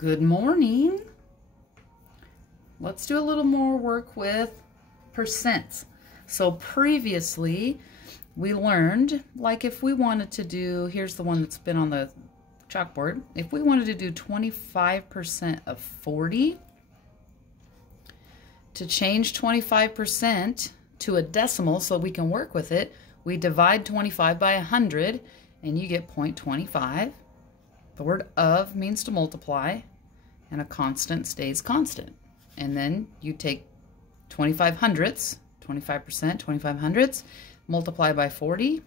Good morning. Let's do a little more work with percents. So previously we learned, like if we wanted to do, here's the one that's been on the chalkboard. If we wanted to do 25% of 40, to change 25% to a decimal so we can work with it, we divide 25 by 100 and you get 0.25. The word of means to multiply, and a constant stays constant. And then you take 25 hundredths, 25%, 25 hundredths, multiply by 40,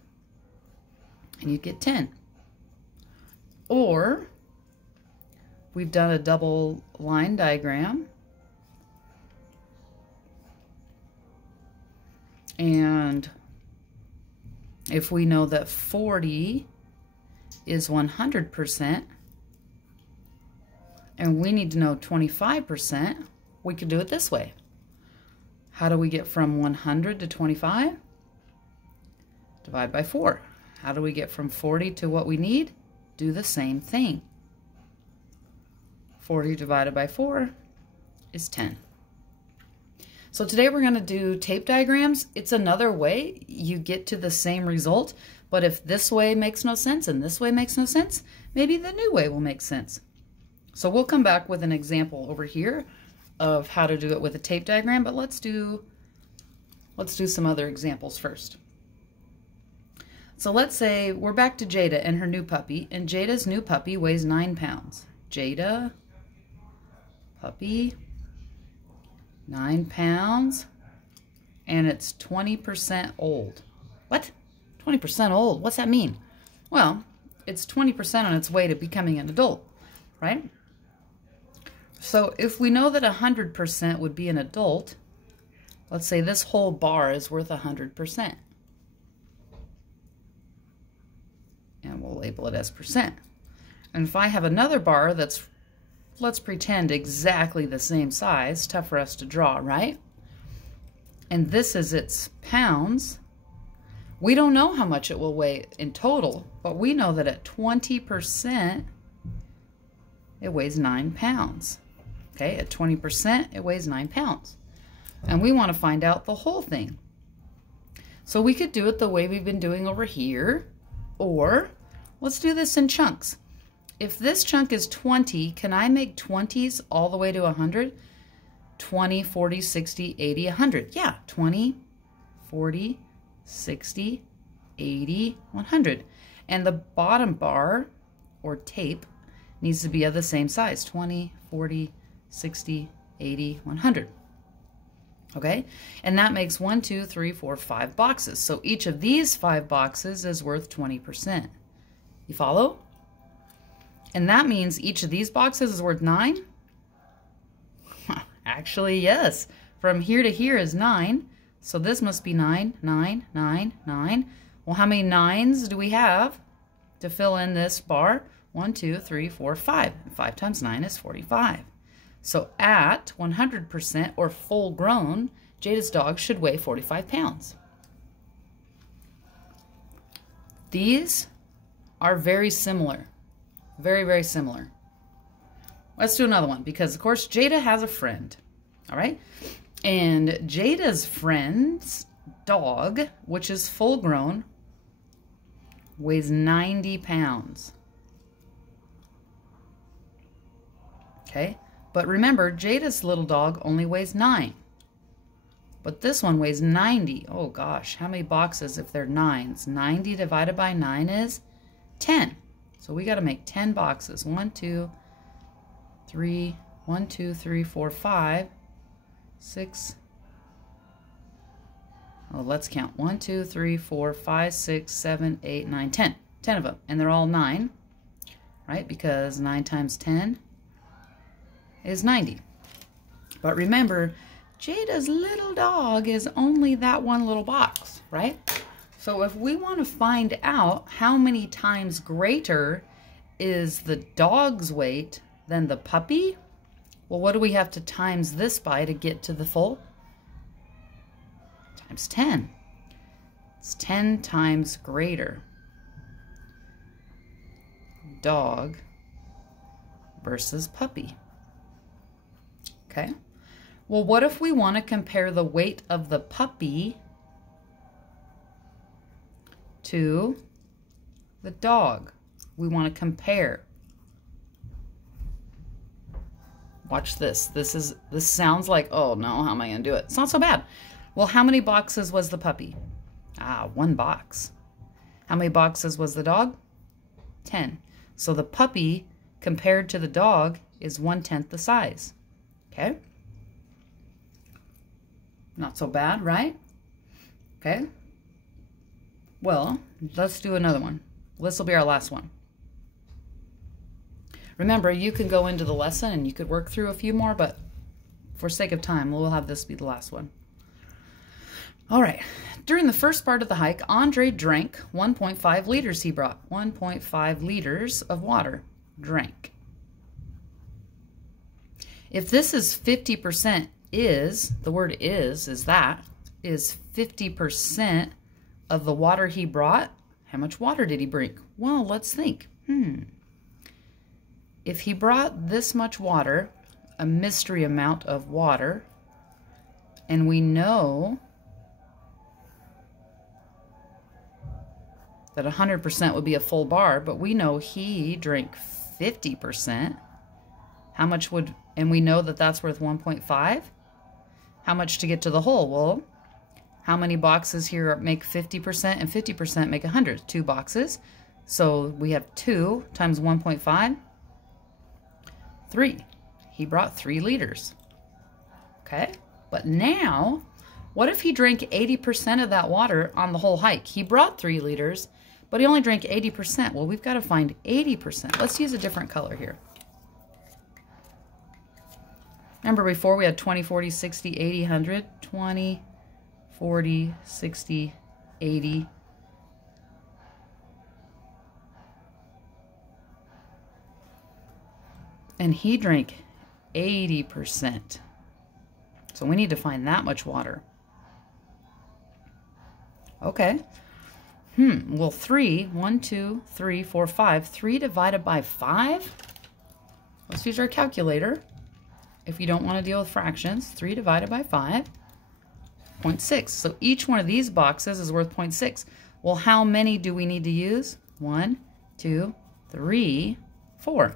and you get 10. Or we've done a double line diagram, and if we know that 40 is 100%, and we need to know 25%, we could do it this way. How do we get from 100 to 25? Divide by 4. How do we get from 40 to what we need? Do the same thing. 40 divided by 4 is 10. So today we're going to do tape diagrams. It's another way you get to the same result, but if this way makes no sense and this way makes no sense, maybe the new way will make sense. So we'll come back with an example over here of how to do it with a tape diagram, but let's do some other examples first. So let's say we're back to Jada and her new puppy, and Jada's new puppy weighs 9 pounds. Jada, puppy, 9 pounds, and it's 20% old. What? 20% old? What's that mean? Well, it's 20% on its way to becoming an adult, right? So if we know that 100% would be an adult, let's say this whole bar is worth 100%. And we'll label it as percent. And if I have another bar that's, let's pretend, exactly the same size, tough for us to draw, right? And this is its pounds. We don't know how much it will weigh in total, but we know that at 20%, it weighs 9 pounds. Okay, at 20%, it weighs 9 pounds. And we want to find out the whole thing. So we could do it the way we've been doing over here, or let's do this in chunks. If this chunk is 20, can I make 20s all the way to 100? 20, 40, 60, 80, 100. Yeah, 20, 40, 60, 80, 100. And the bottom bar, or tape, needs to be of the same size, 20, 40, 60, 80, 100. Okay, and that makes 1, 2, 3, 4, 5 boxes. So each of these 5 boxes is worth 20%. You follow? And that means each of these boxes is worth 9? Actually, yes. From here to here is 9. So this must be 9, 9, 9, 9. Well, how many 9s do we have to fill in this bar? 1, 2, 3, 4, 5. 5 times 9 is 45. So at 100% or full grown, Jada's dog should weigh 45 pounds. These are very similar. Very, very similar. Let's do another one because, of course, Jada has a friend. All right? And Jada's friend's dog, which is full grown, weighs 90 pounds. Okay? But remember, Jada's little dog only weighs 9. But this one weighs 90. Oh gosh, how many boxes if they're 9s? 90 divided by 9 is 10. So we got to make 10 boxes. 1, 2, 3, 1, 2, 3, 4, 5, 6. Oh, let's count. 1, 2, 3, 4, 5, 6, 7, 8, 9, 10. 10 of them. And they're all 9, right? Because 9 times 10 is 90. But remember, Jada's little dog is only that one little box, right? So if we want to find out how many times greater is the dog's weight than the puppy, well, what do we have to times this by to get to the full? Times 10. It's 10 times greater. Dog versus puppy. Okay. Well, what if we want to compare the weight of the puppy to the dog? We want to compare. Watch this. This sounds like, oh no, how am I going to do it? It's not so bad. Well, how many boxes was the puppy? 1 box. How many boxes was the dog? 10. So the puppy compared to the dog is 1/10 the size. Okay? Not so bad, right? Okay. Well, let's do another one. This will be our last one. Remember, you can go into the lesson and you could work through a few more, but for sake of time, we'll have this be the last one. All right. During the first part of the hike, Andre drank 1.5 liters he brought. 1.5 liters of water drank. If this is 50% the word is 50% of the water he brought, how much water did he bring? Well, let's think. If he brought this much water, a mystery amount of water, and we know that 100% would be a full bar, but we know he drank 50%. How much would, and we know that that's worth 1.5? How much to get to the whole? Well, how many boxes here make 50% and 50% make 100? 2 boxes. So we have 2 times 1.5, 3. He brought 3 liters. Okay, but now, what if he drank 80% of that water on the whole hike? He brought 3 liters, but he only drank 80%. Well, we've got to find 80%. Let's use a different color here. Remember before we had 20, 40, 60, 80, 100. 20, 40, 60, 80. And he drank 80%. So we need to find that much water. Okay. Well, 3, 1, 2, 3, 4, 5. 3 divided by 5? Let's use our calculator. If you don't want to deal with fractions, 3 divided by 5, 0.6. So each one of these boxes is worth 0.6. Well, how many do we need to use? 1, 2, 3, 4.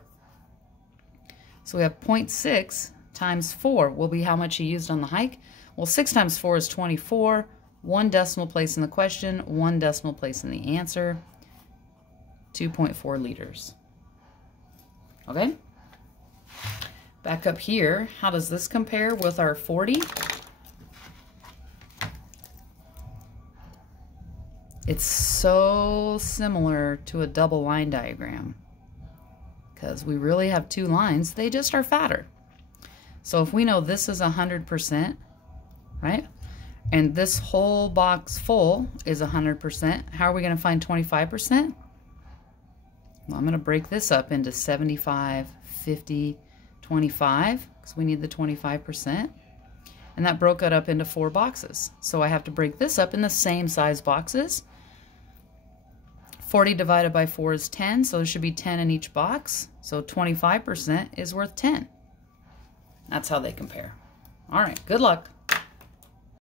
So we have 0.6 times 4 will be how much he used on the hike. Well, 6 times 4 is 24. 1 decimal place in the question, 1 decimal place in the answer. 2.4 liters. Okay? Back up here, how does this compare with our 40? It's so similar to a double line diagram because we really have 2 lines. They just are fatter. So if we know this is 100%, right? And this whole box full is 100%, how are we going to find 25%? Well, I'm going to break this up into 75, 50, 25, because we need the 25. And that broke it up into 4 boxes. So I have to break this up in the same size boxes. 40 divided by 4 is 10, so there should be 10 in each box. So 25% is worth 10. That's how they compare. All right, good luck.